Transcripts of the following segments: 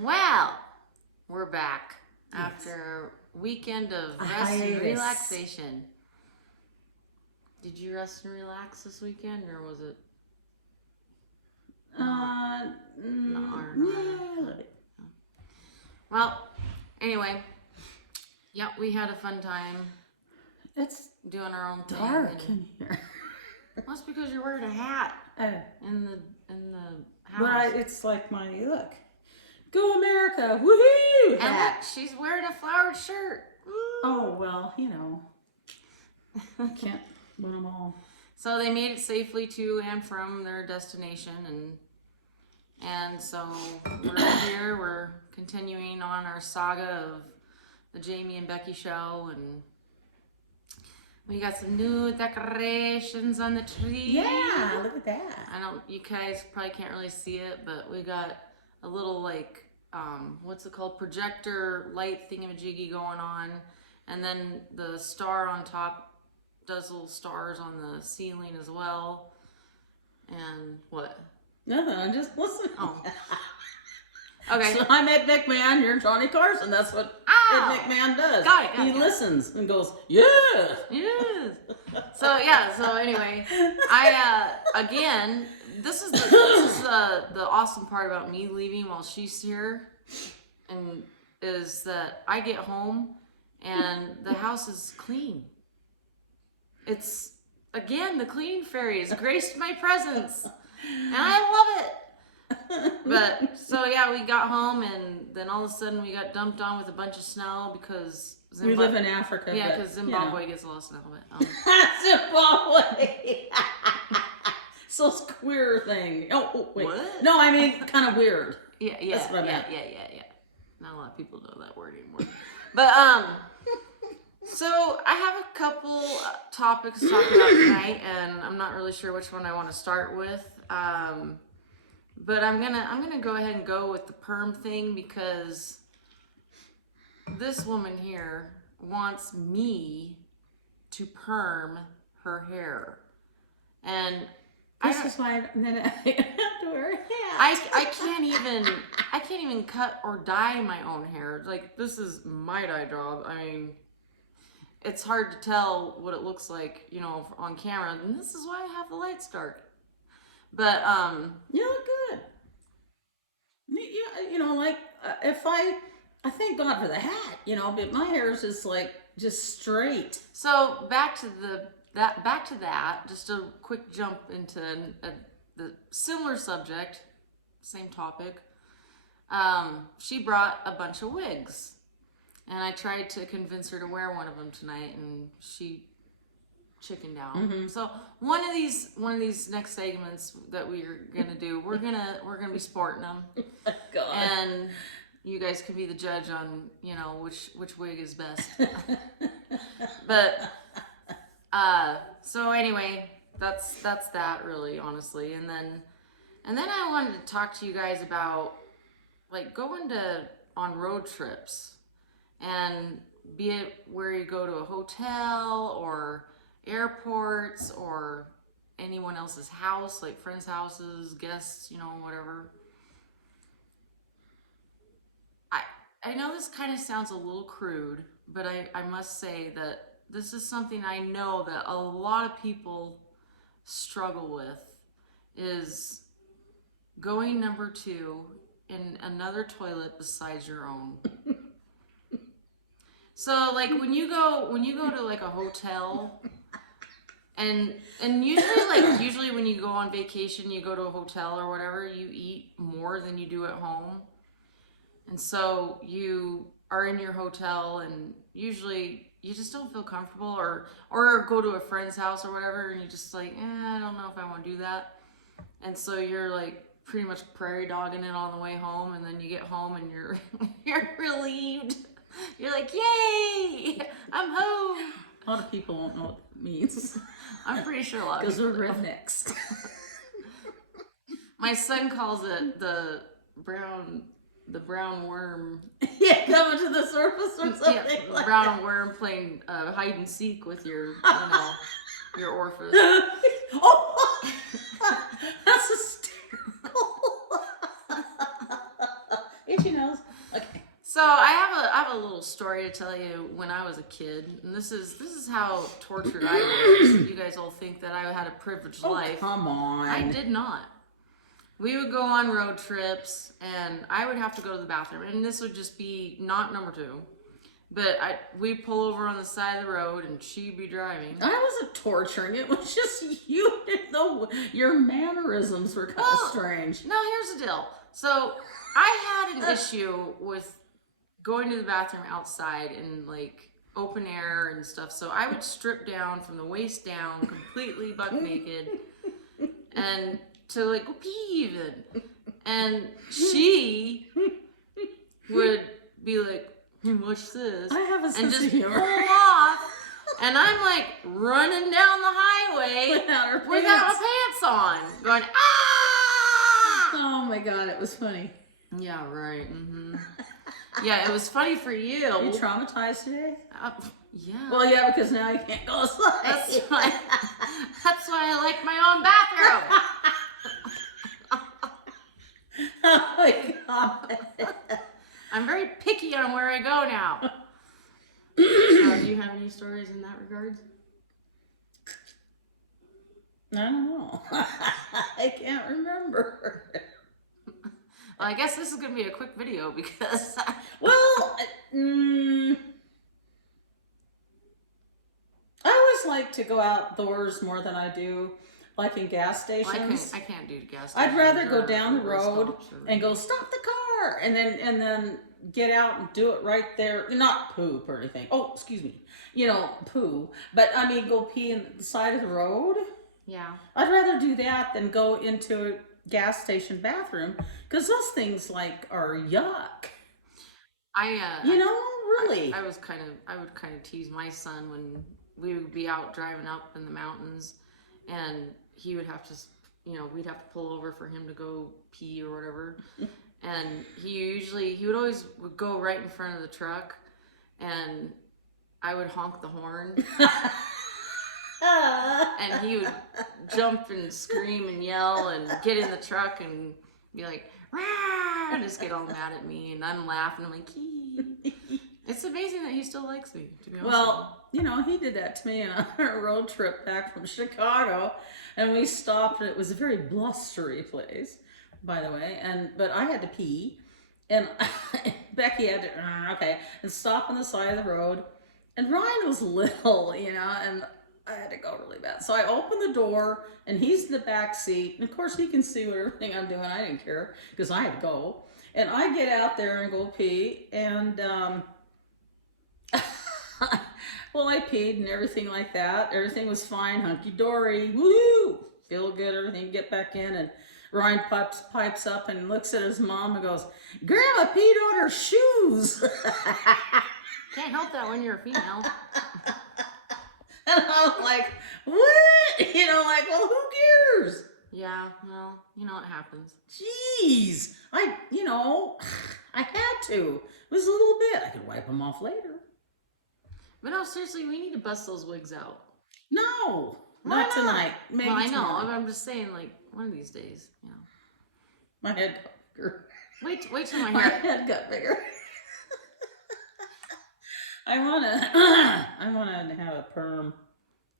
Well, we're back after a weekend of rest and relaxation. Did you rest and relax this weekend, or was it? Yeah. Well, anyway, yeah, we had a fun time. It's doing our own thing. dark in here. Well, that's because you're wearing a hat in the house. But it's like my look. Go America! Woohoo! And look, she's wearing a flowered shirt. Woo. Oh well, can't win them all. So they made it safely to and from their destination, and so we're here. We're continuing on our saga of the Jamie and Becky show, and we got some new decorations on the tree. Yeah, look at that. You guys probably can't really see it, but we got a little what's it called? Projector light thingamajiggy going on. And then the star on top does little stars on the ceiling as well. And what? Nothing, I'm just listening. Oh. Okay. So I'm Ed McMahon, you're Johnny Carson. That's what Ed McMahon does. Got it. He listens and goes, yeah. Yes. So anyway, again, this is the awesome part about me leaving while she's here, and is that I get home and the house is clean. It's again, the cleaning fairy has graced my presence, and I love it. But so yeah, we got home and then all of a sudden we got dumped on with a bunch of snow because we live in Africa. Yeah, because Zimbabwe gets a lot of snow. But, Zimbabwe. So queer thing. Oh wait. What? No, I mean kind of weird. Yeah. That's what I meant. Yeah. Not a lot of people know that word anymore. But so I have a couple topics to talk about tonight, and I'm not really sure which one I want to start with. But I'm gonna go ahead and go with the perm thing because this woman here wants me to perm her hair, and this is why then I have to wear a hat. I can't even cut or dye my own hair. Like, this is my dye job. I mean, it's hard to tell what it looks like, on camera, and this is why I have the lights dark. But you look good. Yeah, if I thank God for the hat, but my hair is just straight. So back to that. Just a quick jump into the similar subject, same topic. She brought a bunch of wigs, and I tried to convince her to wear one of them tonight, and she chickened out. Mm-hmm. So one of these next segments that we're gonna do, we're gonna be sporting them. God. And you guys can be the judge on which wig is best. But so anyway, that's that really, honestly. And then I wanted to talk to you guys about going on road trips, and be it where you go to a hotel or airports or anyone else's house, like friends' houses, guests, whatever. I know this kind of sounds a little crude, but I must say that this is something I know that a lot of people struggle with, is going number 2 in another toilet besides your own. So when you go to a hotel, and usually when you go on vacation, you go to a hotel or whatever, you eat more than you do at home. And so you are in your hotel, and usually you just don't feel comfortable, or go to a friend's house or whatever, and you just I don't know if I want to do that. And so you're pretty much prairie dogging it on the way home, and then you get home and you're relieved. You're like, yay, I'm home. A lot of people won't know what that means. I'm pretty sure a lot of people. Because we're rednecks. My son calls it the brown worm. Yeah, coming to the surface or something. Yeah, the brown worm playing hide and seek with your orifice. Oh, that's hysterical. So I have a little story to tell you when I was a kid, and this is how tortured I was. You guys all think that I had a privileged life. Come on. I did not. We would go on road trips, and I would have to go to the bathroom, and this would just be not number two, but we'd pull over on the side of the road, and she'd be driving. I wasn't torturing. It was just you. Your mannerisms were kind of strange. Now here's the deal. So I had an issue with going to the bathroom outside in like open air and stuff. So I would strip down from the waist down, completely butt naked, and to like go pee even. And she would be like, "What's this?" I have a and sense just of humor. pull off. And I'm like running down the highway Without my pants on, going ah! Oh my god, it was funny. Yeah, right. Mm-hmm. Yeah, it was funny for you. Are you traumatized today? Yeah. Well, yeah, because now you can't go outside. That's why I like my own bathroom. Oh my god. I'm very picky on where I go now. So, do you have any stories in that regard? I don't know. I can't remember. Well, I guess this is going to be a quick video because... Well, I always like to go outdoors more than I do, like in gas stations. I can't do gas stations. I'd rather go down the road or... and go stop the car and then get out and do it right there. Not poop or anything. Oh, excuse me. Poo. But I mean, go pee in the side of the road. Yeah. I'd rather do that than go into a gas station bathroom because those things like are yuck. Really. I would kind of tease my son when we would be out driving up in the mountains, and he would have to, we'd have to pull over for him to go pee or whatever, and he would always go right in front of the truck, and I would honk the horn. And he would jump and scream and yell and get in the truck and be like, "Rah!" and just get all mad at me. And I'm laughing. I'm like, "Hee." It's amazing that he still likes me, to be honest. Well, he did that to me on our road trip back from Chicago. And we stopped, and it was a very blustery place, by the way. But I had to pee. And Becky had to, and stop on the side of the road. And Ryan was little, and I had to go really bad. So I opened the door, and he's in the back seat. And of course, he can see everything I'm doing. I didn't care because I had to go. And I get out there and go pee. And, well, I peed and everything like that. Everything was fine, hunky-dory. Woo! Feel good, everything. Get back in. And Ryan pipes up and looks at his mom and goes, "Grandma peed on her shoes." Can't help that when you're a female. And I'm like, what? Well, who cares? Yeah, well, it happens. Jeez. I had to. It was a little bit. I could wipe them off later. But no, seriously, we need to bust those wigs out. No, not tonight. Maybe well, I know. tomorrow. I'm just saying, like, one of these days, My head got bigger. Wait till my My hair... head got bigger. I wanna have a perm.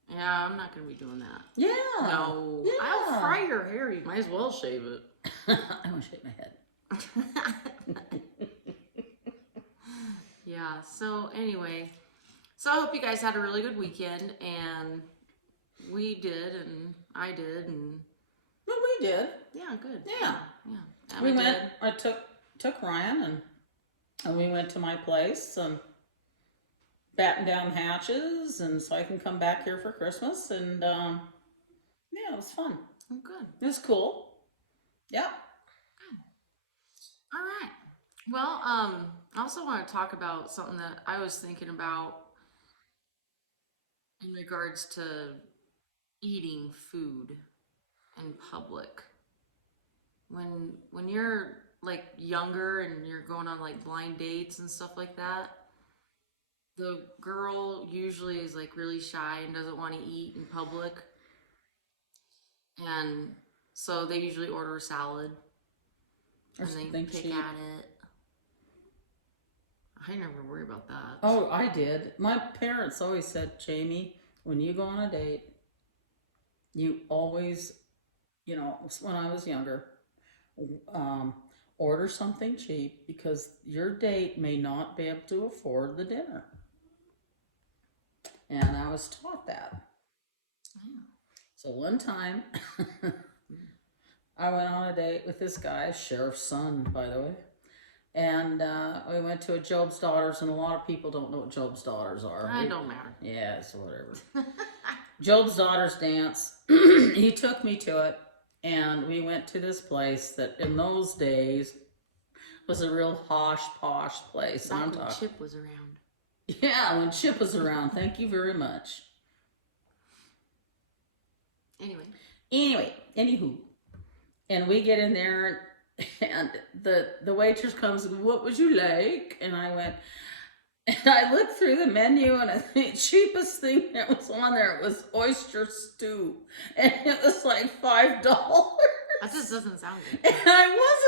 Yeah, I'm not gonna be doing that. Yeah. No. Yeah. I'll fry your hair. You might as well shave it. I want to shave my head. Yeah, so anyway. So I hope you guys had a really good weekend, and we did, and I did, and... Well, we did. Yeah, good. Yeah. Yeah. We went, I took Ryan, and we went to my place, and batten down hatches, and so I can come back here for Christmas, and yeah, it was fun. Oh, good. It was cool. Yep. Good. All right. Well, I also want to talk about something that I was thinking about in regards to eating food in public. When you're like younger and you're going on like blind dates and stuff like that, the girl usually is like really shy and doesn't want to eat in public. And so they usually order a salad and they pick at it. I never worry about that. Oh, I did. My parents always said, Jamie, when you go on a date, you always, when I was younger, um, order something cheap because your date may not be able to afford the dinner. And I was taught that. Yeah. So one time, I went on a date with this guy, sheriff's son, by the way. And we went to a Job's Daughters, and a lot of people don't know what Job's Daughters are. It don't matter. Yeah, it's whatever. Job's Daughters dance. He took me to it, and we went to this place that in those days was a real posh place. Back when Chip was around. Yeah, when Chip was around. Thank you very much. Anyway, anywho. And we get in there, and the waitress comes, what would you like? And I went, and I looked through the menu, and the cheapest thing that was on there was oyster stew. And it was like $5. That just doesn't sound good.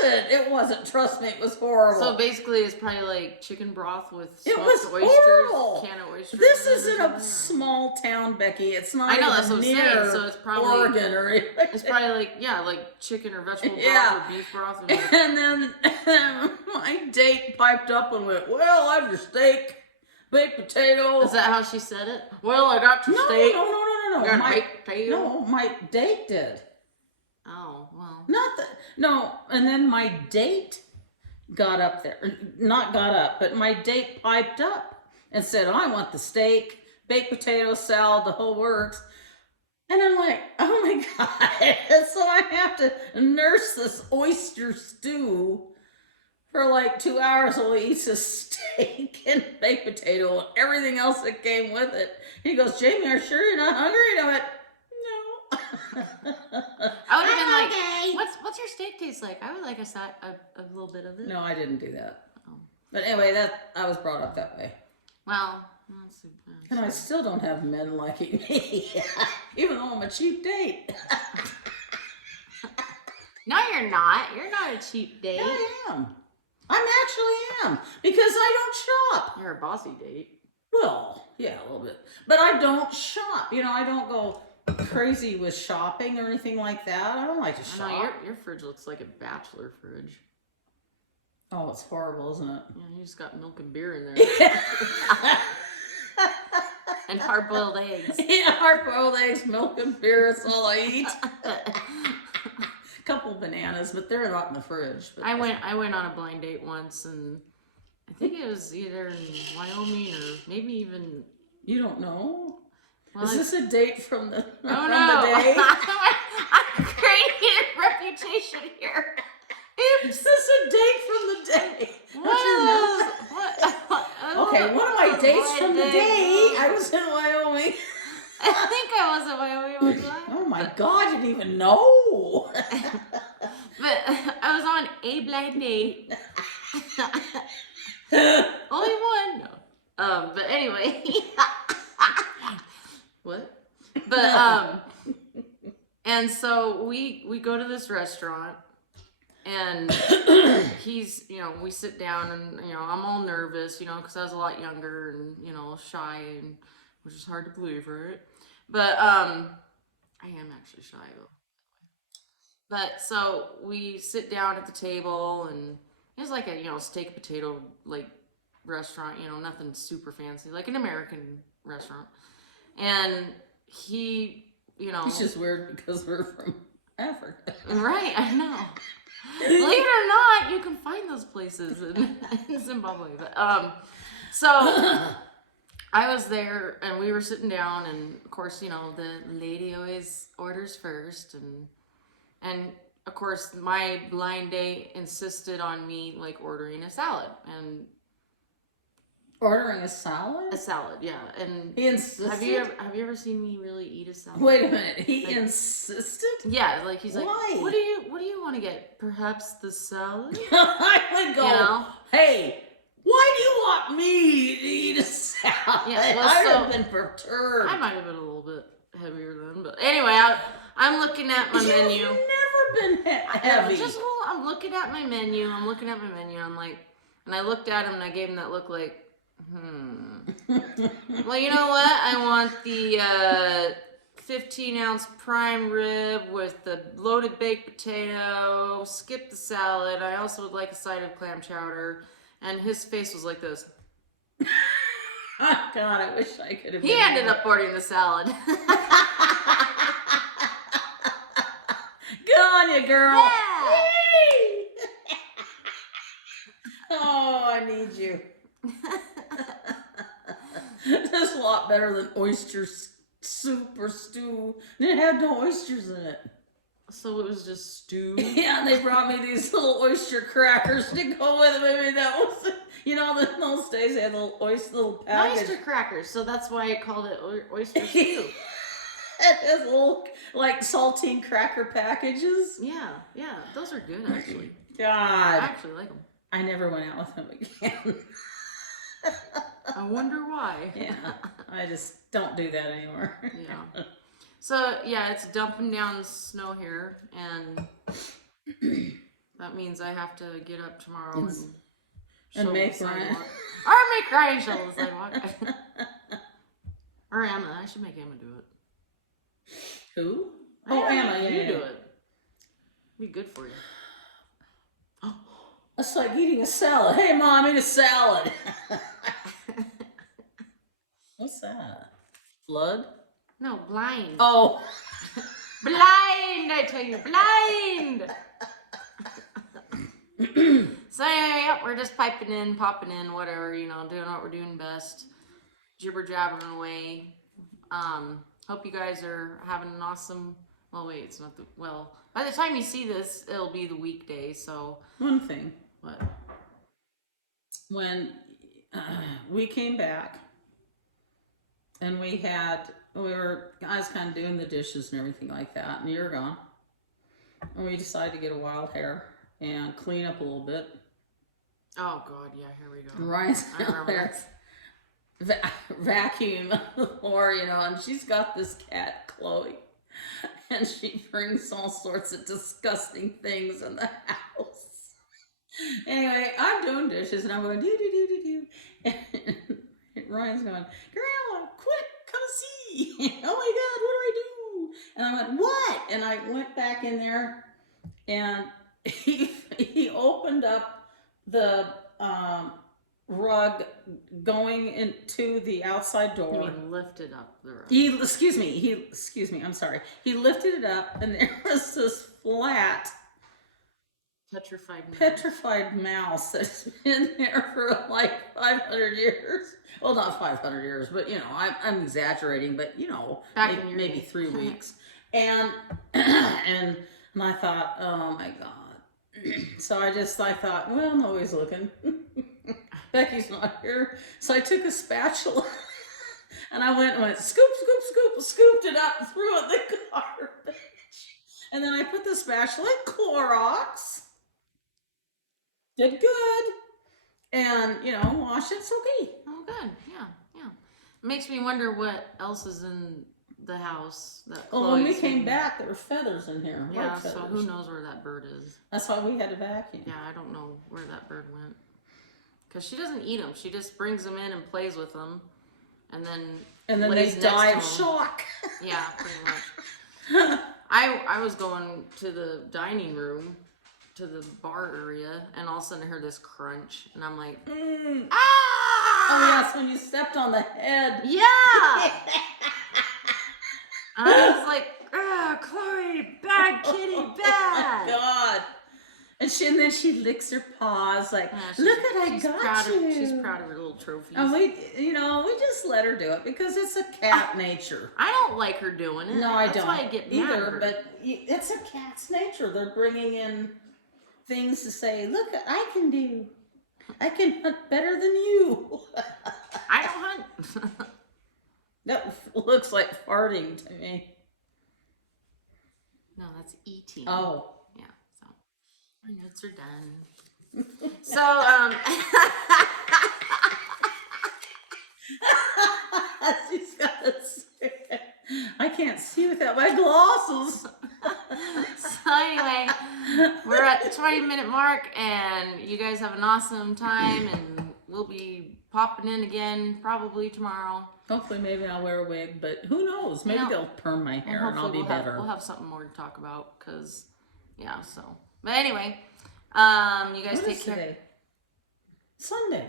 And it wasn't, trust me, it was horrible. So basically it's probably like chicken broth with it smoked was oysters, horrible. can of oysters. This isn't a small town, Becky. It's not I know, even that's what I'm near saying. So it's probably Oregon or anything. It's probably like chicken or vegetable Yeah. broth or beef broth. And then my date piped up and went, well, I have your steak, baked potato. Is that how she said it? Well, I got your steak. No. Got My, baked potato. no, my date did. Oh, well. No, and then my date got up there. Not got up, but my date piped up and said, I want the steak, baked potato, salad, the whole works. And I'm like, oh my God. So I have to nurse this oyster stew for like 2 hours while he eats a steak and baked potato and everything else that came with it. He goes, Jamie, are you sure you're not hungry? And I went, no. I would have been like, okay. What's your steak taste like? I would like a little bit of it. No, I didn't do that. Oh. But anyway, I was brought up that way. Well, and I still don't have men liking me, even though I'm a cheap date. No, you're not. You're not a cheap date. Yeah, I am. I actually am. Because I don't shop. You're a bossy date. Well, yeah, a little bit. But I don't shop. I don't go crazy with shopping or anything like that. I don't like to shop. No, your fridge looks like a bachelor fridge. Oh, it's horrible, isn't it? Yeah, you just got milk and beer in there. And hard-boiled eggs. Yeah, hard-boiled eggs, milk and beer, that's all I eat. Couple bananas, but they're not in the fridge. But I went on a blind date once, and I think it was either in Wyoming or maybe even... You don't know? Well, is this a date from the, oh, from no. the day? I'm creating a reputation here. Is this a date from the day? What? Okay, one of my dates from the day, I was in Wyoming. I think I was in Wyoming one time. Oh my God, you didn't even know. But I was on a blind date. Only one. No. But anyway. What? But and so we go to this restaurant, and he's, we sit down, and I'm all nervous, because I was a lot younger and shy, and which is hard to believe, right? But I am actually shy though. But so we sit down at the table, and it's like a steak potato like restaurant, nothing super fancy, like an American restaurant. And he, It's just weird because we're from Africa. Right, I know. Believe it or not, you can find those places in Zimbabwe. But so I was there, and we were sitting down, and of course, the lady always orders first, and of course, my blind date insisted on me ordering a salad, and ordering a salad? A salad, yeah. And he insisted. Have you ever seen me really eat a salad? Wait a minute. He insisted? Yeah, he's like, why? What do you want to get? Perhaps the salad? I would go, hey, why do you want me to eat a salad? Yeah, well, I would have been perturbed. I might have been a little bit heavier then, but anyway, I'm looking at my menu. You've never been heavy. I'm looking at my menu. I'm like, And I looked at him and I gave him that look like, Well, you know what? I want the 15-ounce prime rib with the loaded baked potato, skip the salad. I also would like a side of clam chowder. And his face was like this. Oh, God, I wish I could have. He ended up ordering the salad. Good on you, girl. Yeah. Oh, I need you. That's a lot better than oyster soup or stew. It had no oysters in it. So it was just stew. Yeah, they brought me these little oyster crackers to go with it. Maybe that was, you know, in those days they had little package. Oyster crackers, so that's why I called it oyster stew. It has little, like, saltine cracker packages. Yeah, those are good actually. I God. actually like them. I never went out with him again. I wonder why. Yeah, I just don't do that anymore. Yeah. So yeah, it's dumping down snow here, and that means I have to get up tomorrow and make the Ryan. sidewalk. Or make Ryan shovel the sidewalk. Or Emma. I should make Emma do it. Who? I Oh, don't Emma. know if Yeah, you do it. Be good for you. It's like eating a salad. Hey, Mom, eat a salad. What's that? Blood? No, blind. Oh. Blind, I tell you, blind. So anyway, yep, we're just piping in, popping in, whatever, you know, doing what we're doing best. Jibber jabbering away. Hope you guys are having an awesome, well, wait, it's not the, well, by the time you see this, it'll be the weekday, so. One thing. What? When we came back and I was kind of doing the dishes and everything like that, and you were gone. And we decided to get a wild hair and clean up a little bit. Oh, God, yeah, here we go. And Ryan's I out remember. there vacuum the floor, you know, and she's got this cat, Chloe, and she brings all sorts of disgusting things in the house. Anyway, I'm doing dishes and I'm going do do do do do, and Ryan's going, Grandma, quick, come see! Oh my God, what do I do? And I went, what? And I went back in there, and he opened up the rug going into the outside door. You mean lifted up the rug. Excuse me, I'm sorry. He lifted it up, and there was this flat, petrified mouse that's been there for like 500 years. Well, not 500 years, but you know, I'm exaggerating, but you know, maybe 3 weeks. And and I thought, oh my God. So I thought, well, nobody's looking. Becky's not here. So I took a spatula and I went, scoop, scooped it up and threw it in the garbage. And then I put the spatula in Clorox. Did good. And, you know, wash it's okay. Oh, good. Yeah. It makes me wonder what else is in the house. Well, when we came back, there were feathers in here. Yeah, feathers. so who knows where that bird is. That's why we had to vacuum. Yeah, I don't know where that bird went. Because she doesn't eat them. She just brings them in and plays with them. And then they die of shock. Yeah, pretty much. I was going to the dining room, to the bar area, and all of a sudden I heard this crunch, and I'm like, ah! Oh yes, when you stepped on the head. Yeah! And I was like, Chloe, bad kitty, bad! Oh my God. And then she licks her paws like, look what I got you. She's proud of her little trophies. And we just let her do it because it's a cat nature. I don't like her doing it. No, I don't. That's why I get mad at her. But it's a cat's nature. They're bringing in things to say, look, I can hunt better than you. I don't hunt. That looks like farting to me. No, that's eating. Oh. Yeah, so my notes are done. So, She's got I can't see without my glasses. So anyway, we're at the 20-minute mark, and you guys have an awesome time, and we'll be popping in again probably tomorrow. Hopefully, maybe I'll wear a wig, but who knows? Maybe they'll perm my hair and I'll be better. We'll have something more to talk about, cause yeah. So, but anyway, you guys take care. Today? Sunday.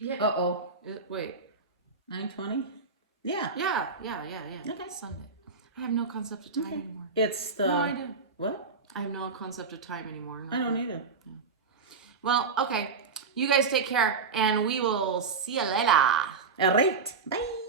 Yeah. Uh-oh. Wait. 9:20? Yeah. Yeah. Okay. Sunday. I have no concept of time anymore. It's the... No idea. What? I have no concept of time anymore. I don't either. Yeah. Well, okay. You guys take care, and we will see you later. All right. Bye.